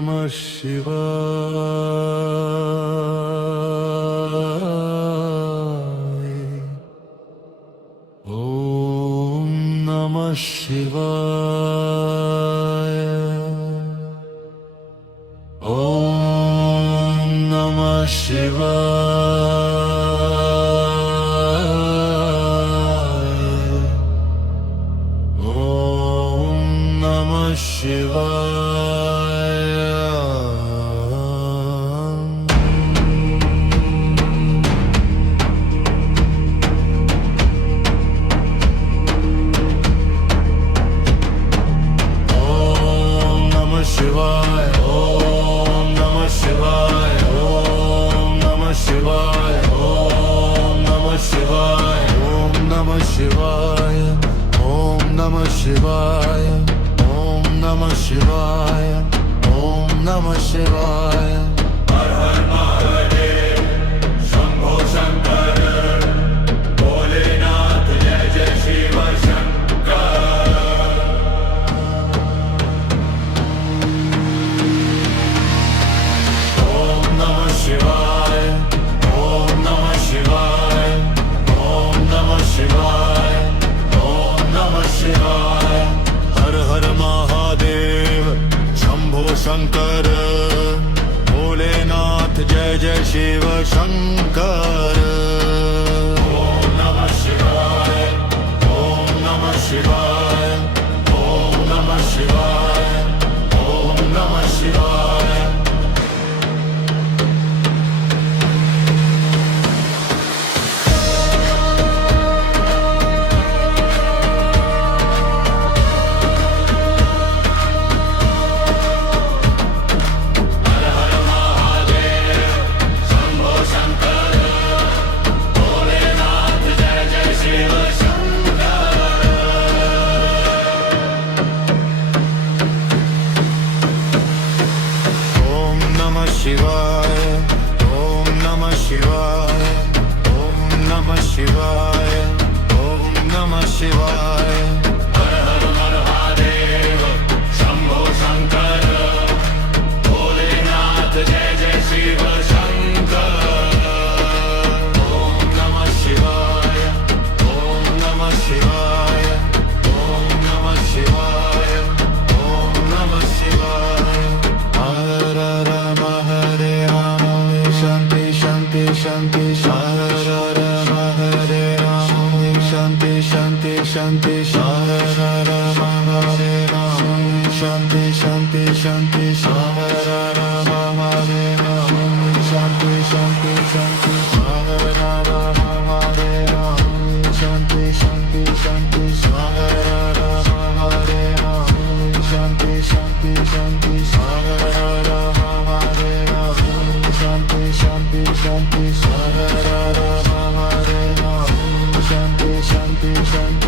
नमः शिवाय। ॐ नमः शिवाय। ॐ नमः शिवाय। ॐ नमः शिवाय। शिवाय ओम नमः शिवाय ओम नमः शिवाय ओम नमः शिवाय ओम नमः शिवाय ओम नमः शिवाय ओम नमः शिवाय ओम नमः शिवाय। हर हर महादेव शंभो शंकर भोलेनाथ जय जय शिव शंकर। शिवाय ओम नमः शिवाय ओम नमः शिवाय ओम नमः शिवाय। हर हर महादेव शंभो शंकर भोलेनाथ जय जय शिव शंकर। ओम नमः शिवाय ओम नमः शिवाय ओम नमः शिवाय ओम नमः शिवाय। शिवाय ओम नमः शिवाय ओम नमः शिवाय ओम नमः शिवाय। हर हर महादेव शंभो शंकर भोलेनाथ जय जय शिव शंकर। ओम नमः शिवाय ओम नमः शिवाय ओम नमः शिवाय ओम नमः शिवाय। हर शांति शांति शांति हर हर महादेव शांति शांति शांति हर हर महादेव शांति शांति शांति हर हर महादेव शांति शांति शांति हर हर महादेव शांति शांति शांति हर हर महादेव शांति शांति शांति हर हर महादेव शांति शांति शांति हर हर महादेव शांति शांति शांति।